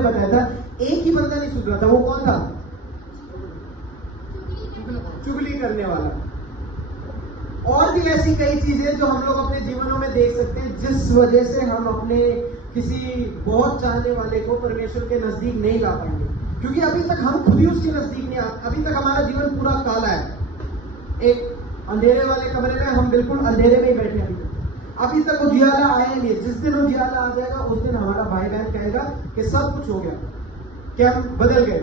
ने बताया था, एक ही बंदा नहीं सुन रहा था। वो कौन था? चुगली करने वाला। और भी ऐसी कई चीजें जो हम लोग अपने जीवनों में देख सकते हैं, जिस वजह से हम अपने किसी बहुत चाहने वाले को परमेश्वर के नजदीक नहीं ला पाएंगे, क्योंकि अभी तक हम खुद ही उसके नजदीक नहीं आते। अभी तक हमारा जीवन पूरा काला है। एक अंधेरे वाले कमरे में हम बिल्कुल अंधेरे में ही बैठे हैं। अभी तक उजियाला आया नहीं। जिस दिन उजियाला आ जाएगा उस दिन हमारा भाई बहन कहेगा कि सब कुछ हो गया, कि हम बदल गए।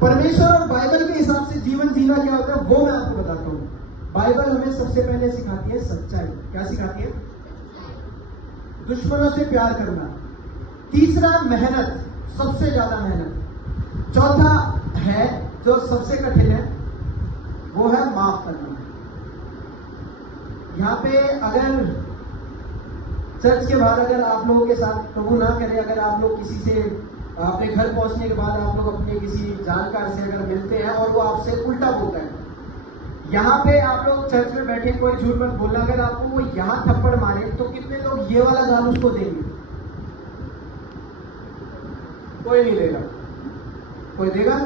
परमेश्वर और बाइबल के हिसाब से जीवन जीना क्या होता है वो मैं आपको बताता हूँ। बाइबल हमें सबसे पहले सिखाती है सच्चाई। क्या सिखाती है? दुश्मनों से प्यार करना। तीसरा मेहनत, सबसे ज्यादा मेहनत। चौथा है जो सबसे कठिन है, वो है माफ करना। यहाँ पे अगर चर्च के बाहर अगर आप लोगों के साथ प्रभु ना करे, अगर आप लोग किसी से अपने घर पहुंचने के बाद आप लोग अपने किसी जानकार से अगर मिलते हैं और वो आपसे उल्टा बोलता है, यहाँ पे आप लोग चर्च में बैठे कोई झूठ मत बोलना, अगर आपको वो यहाँ थप्पड़ मारे तो कितने लोग ये वाला गाल उसको देंगे? कोई नहीं देगा। कोई देगा?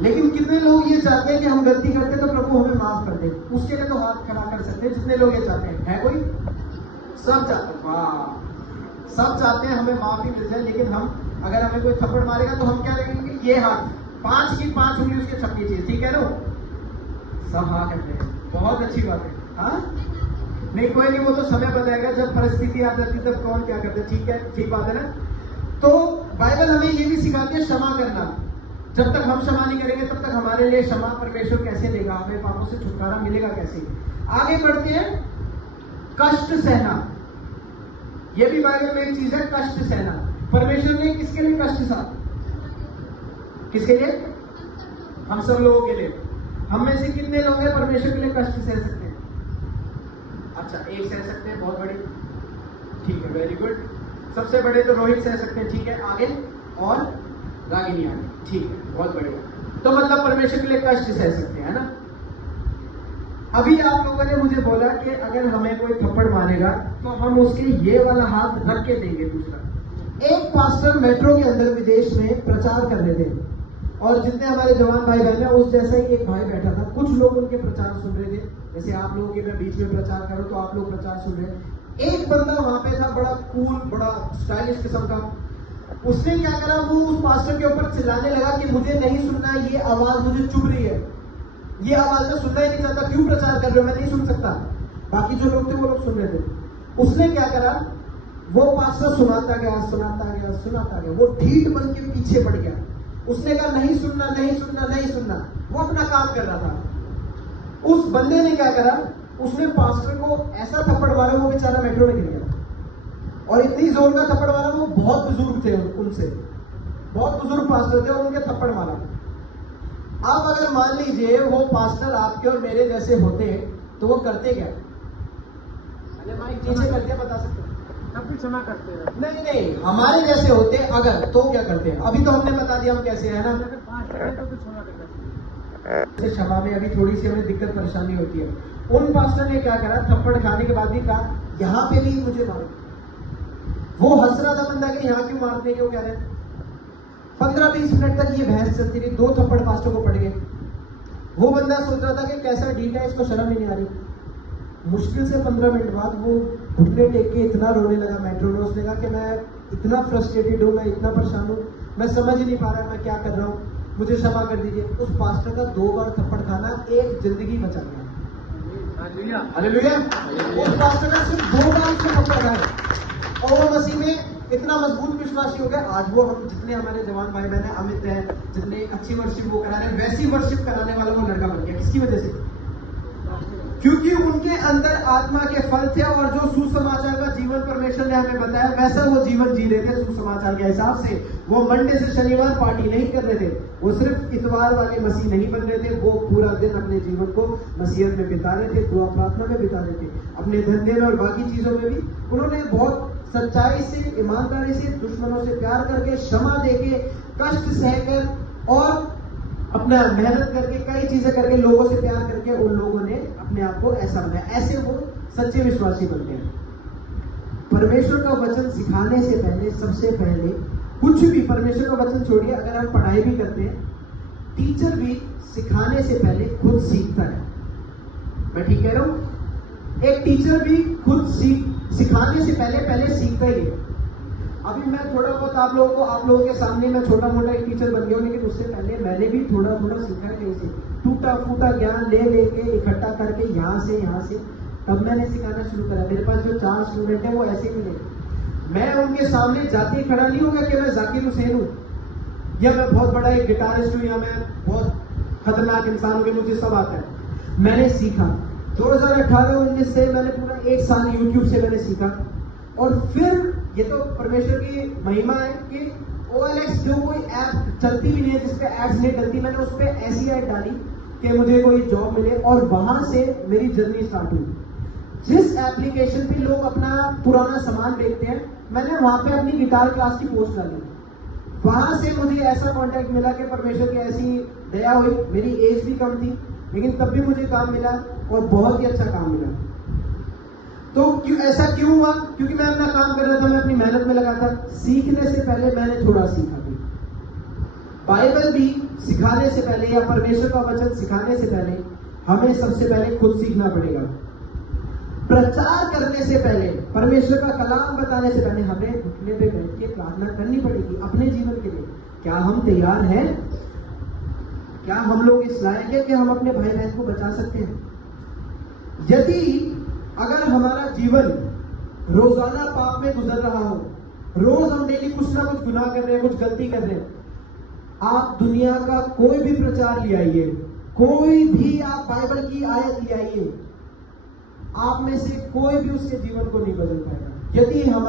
लेकिन कितने लोग ये चाहते हैं कि हम गलती करते हैं तो प्रभु हमें माफ कर दे? उसके लिए तो हाथ खड़ा कर सकते हैं जितने लोग ये चाहते हैं। है कोई? सब चाहते हैं। वाह, सब चाहते हैं हमें माफी मिल जाए, लेकिन हम अगर हमें कोई थप्पड़ मारेगा तो हम क्या करेंगे? ये हाथ 5 की 5 उंगली उसके छपनी चाहिए। ठीक है ना? सब हाँ कहते हैं, बहुत अच्छी बात है। हाँ नहीं, कोई नहीं, वो तो समय बताएगा जब परिस्थिति आ जाती तब कौन क्या करते। ठीक है, ठीक बात है ना? तो बाइबल हमें ये भी सिखाती है क्षमा करना। जब तक हम क्षमा नहीं करेंगे तब तक हमारे लिए क्षमा परमेश्वर कैसे देगा? हमें पापों से छुटकारा मिलेगा कैसे? आगे बढ़ते हैं, कष्ट सहना। यह भी बाइबल में एक चीज है, कष्ट सहना। परमेश्वर ने किसके लिए कष्ट सहा? किसके लिए? हम सब लोगों के लिए। हम में से कितने लोग हैं परमेश्वर के लिए कष्ट सह सकते हैं? अच्छा, एक सह सकते हैं, बहुत बड़ी। ठीक है, वेरी गुड। सबसे बड़े तो रोहित सह सकते हैं। ठीक है, आगे और रागिनी आगे। ठीक है, बहुत बढ़िया। तो मतलब परमेश्वर के लिए कष्ट सह सकते हैं ना? अभी आप लोगों ने मुझे बोला कि अगर हमें कोई थप्पड़ मारेगा तो हम उसके ये वाला हाथ रख के देंगे। दूसरा, एक पास्टर मेट्रो के अंदर विदेश में प्रचार कर रहे थे और जितने हमारे जवान भाई बहन है उस जैसा ही एक भाई बैठा था। कुछ लोग उनके प्रचार सुन रहे थे, जैसे आप लोगों के मैं बीच में प्रचार करूं तो आप लोग प्रचार सुन रहे हैं। एक बंदा वहां पे था, बड़ा कूल, बड़ा स्टाइलिश किस्म का। उसने क्या करा, वो उस पास्टर के ऊपर चिल्लाने लगा कि मुझे नहीं सुनना, ये आवाज मुझे चुभ रही है, ये आवाज मैं सुनना ही नहीं चाहता, क्यों प्रचार कर रहे हो, मैं नहीं सुन सकता। बाकी जो लोग थे वो लोग सुन रहे थे। उसने क्या करा, वो पास्टर सुनाता गया सुनाता गया सुनाता गया, वो ढीठ बन के पीछे पड़ गया। उसने कहा नहीं सुनना नहीं सुनना नहीं सुनना। वो अपना काम कर रहा था। उस बंदे ने क्या करा, उसने पास्टर को ऐसा थप्पड़ मारा, वो बेचारा मेट्रो में गिर गया। और इतनी जोर का थप्पड़ मारा, वो बहुत बुजुर्ग थे, उनसे बहुत बुजुर्ग पास्टर थे और उनके थप्पड़ मारा। अब अगर मान लीजिए वो पास्टर आपके और मेरे जैसे होते तो वो करते क्या? अरे माइक नीचे करके बता सकते हैं? क्षमा करते हैं। नहीं नहीं, हमारे जैसे होते अगर तो क्या करते हैं? अभी तो हमने बता दिया हम कैसे है ना। क्षमा में अभी थोड़ी सी हमें दिक्कत परेशानी होती है। उन पास्टर ने क्या करा, थप्पड़ खाने के बाद भी कहा यहाँ पे भी मुझे मारो। वो हंस रहा था बंदा कि यहाँ क्यों मारते, क्यों कह रहे हैं। 15-20 मिनट तक ये बहस चलती रही। 2 थप्पड़ पास्टर को पड़ गए। वो बंदा सोच रहा था कि कैसा ढीठ है, इसको शर्म ही नहीं आ रही। मुश्किल से 15 मिनट बाद वो घुटने टेक के इतना रोने लगा मेट्रो में। उसने कहा कि मैं इतना फ्रस्ट्रेटेड हूँ, मैं इतना परेशान हूँ, मैं समझ ही नहीं पा रहा मैं क्या कर रहा हूँ, मुझे क्षमा कर दीजिए। उस पास्टर का 2 बार थप्पड़ खाना एक जिंदगी बचा गया। हालेलुया। उस पास्टर ने सिर्फ 2 बार से थप्पड़ खाए और वो मसीह में इतना मजबूत विश्वासी हो गया। आज वो हम जितने हमारे जवान भाई बहन है, अमित है, जितने अच्छी वर्शिप वो करा रहे हैं, वैसी वर्शिप कराने वाला वो लड़का बन गया। किसकी वजह से? क्योंकि उनके अंदर आत्मा के फल थे और जो सुसमाचार का जीवन परमेश्वर ने हमें बताया वैसा वो जीवन जी रहे थे सुसमाचार के हिसाब से। वो मंडे से शनिवार पार्टी नहीं कर रहे थे, वो सिर्फ इतवार वाले मसीह नहीं बन रहे थे, वो पूरा दिन अपने जीवन को मसीहत में बिता रहे थे, दुआ प्रार्थना में बिता रहे थे, अपने धंधे में और बाकी चीजों में भी। उन्होंने बहुत सच्चाई से, ईमानदारी से, दुश्मनों से प्यार करके, क्षमा देके, कष्ट सहकर और अपना मेहनत करके, कई चीजें करके, लोगों से प्यार करके उन लोगों ने अपने आप को ऐसा बनाया। ऐसे वो सच्चे विश्वासी बनते हैं। परमेश्वर का वचन सिखाने से पहले सबसे पहले कुछ भी परमेश्वर का वचन छोड़िए, अगर हम पढ़ाई भी करते हैं, टीचर भी सिखाने से पहले खुद सीखता है। मैं ठीक कह रहा हूं? एक टीचर भी खुद सिखाने से पहले सीखता ही है। अभी मैं थोड़ा बहुत आप लोगों के सामने मैं छोटा मोटा एक टीचर बन गया हूं, लेकिन उससे पहले मैंने भी थोड़ा सीखा है कहीं से, टूटा फूटा ज्ञान ले इकट्ठा करके यहाँ से तब मैंने सिखाना शुरू करा। मेरे पास जो 4 स्टूडेंट है वो ऐसे मिले, मैं उनके सामने जाते ही खड़ा नहीं होगा कि मैं जाकिर हुसैन हूं, या मैं बहुत बड़ा एक गिटारिस्ट हूं, या मैं बहुत खतरनाक इंसान हूं कि मुझे सब आता है। मैंने सीखा 2018-19 से मैंने पूरा 1 साल यूट्यूब से मैंने सीखा, और फिर ये तो परमेश्वर की महिमा है कि OLX जो कोई ऐप चलती भी नहीं है, जिसपे एड्स नहीं डलती, मैंने उस पर ऐसी ऐड डाली कि मुझे कोई जॉब मिले, और वहां से मेरी जर्नी स्टार्ट हुई। जिस एप्लीकेशन पे लोग अपना पुराना सामान बेचते हैं, मैंने वहां पे अपनी गिटार क्लास की पोस्ट डाली। वहां से मुझे ऐसा कांटेक्ट मिला कि परमेश्वर की ऐसी दया हुई, मेरी एज भी कम थी, लेकिन तब भी मुझे काम मिला, और बहुत ही अच्छा काम मिला। तो ऐसा क्यों हुआ? क्योंकि मैं अपना काम कर रहा था, मैं अपनी मेहनत में लगा था। सीखने से पहले मैंने थोड़ा सीखा भी। बाइबल भी सिखाने से पहले, या परमेश्वर का वचन सिखाने से पहले, हमें सबसे पहले खुद सीखना पड़ेगा। प्रचार करने से पहले, परमेश्वर का कलाम बताने से पहले, हमें घुटने पे बैठ के प्रार्थना करनी पड़ेगी अपने जीवन के लिए। क्या हम तैयार हैं? क्या हम लोग इस लायक है कि हम अपने भाई बहन को बचा सकते हैं? यदि अगर हमारा जीवन रोजाना पाप में गुजर रहा हो, रोज हम डेली कुछ ना कुछ गुनाह कर रहे हैं, कुछ गलती कर रहे हैं, आप दुनिया का कोई भी प्रचार ले आइए, कोई भी आप बाइबल की आयत ले आइए, आप में से कोई भी उसके जीवन को नहीं बदल पाएगा। यदि हम